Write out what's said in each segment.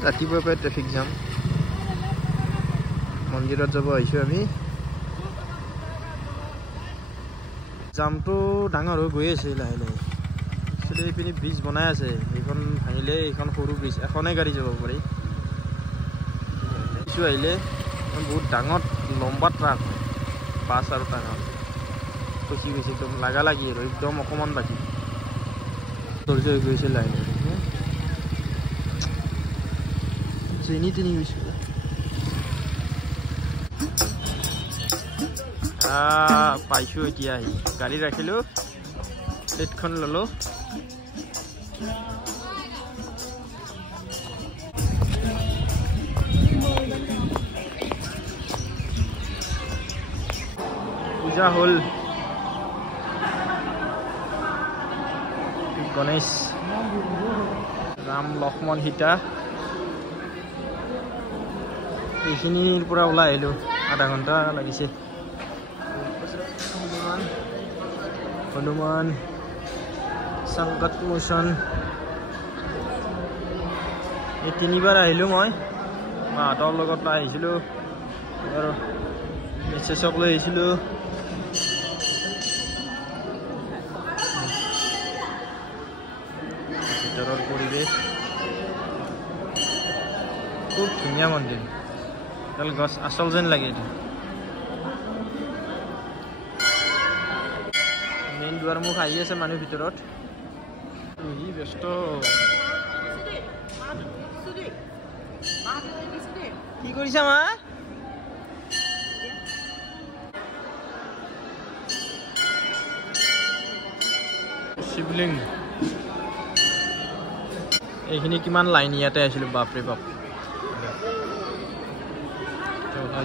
ৰাতিপুৱাৰ পৰা traffic jam মন্দিৰত যাব আহিছো আমি জামটো ডাঙৰ হৈ গৈ আছে লাহে লাহে একচুৱেলি এইপিনে ব্ৰিজ বনাই আছে এইখন ভাঙিলে এইখন সৰু ব্ৰিজ এখনে গাড়ী যাব পাৰি কিছু আহিলে বহুত ডাঙৰ লম্বা ট্ৰাক বাছ আৰু ট্ৰাক ফচি গৈছে একদম লাগা লাগি আৰু একদম অকণমান বাকী ধৈৰ্য হৈ গৈছে লাহে লাহে যেনি তেনি গৈছে পাইছোঁ এতিয়া আহি গাড়ী ৰাখিলোঁ প্লেটখন ল'লোঁ পূজা হ'ল গণেশ ৰাম লক্ষ্মণ সীতা এইখিনিৰ পৰা ওলাই আহিলোঁ আধা ঘণ্টা লাগিছে হনুমান সংকট মোচন এই তিনিবাৰ আহিলোঁ মই মাহঁতৰ লগত আহিছিলোঁ আৰু মিছেছক লৈ আহিছিলোঁ ভিতৰৰ পৰিৱেশ খুব ধুনীয়া মন্দিৰ এডাল গছ আচল যেন লাগে এইটো মেইন দুৱাৰ মুখ আহি আছে মানুহ ভিতৰত ব্যস্ত কি কৰিছা মা শিৱলিংগ এইখিনি কিমান লাইন ইয়াতে আহিছিলোঁ বাপৰে বাপ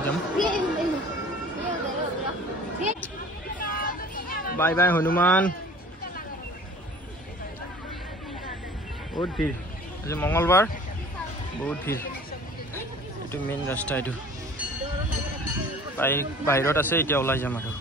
যাম বাই বাই হনুমান বহুত ভিৰ আজি মঙ্গলবাৰ বহুত ভিৰ এইটো মেইন ৰাস্তা এইটো বাহিৰত আছে এতিয়া ওলাই যাম আৰু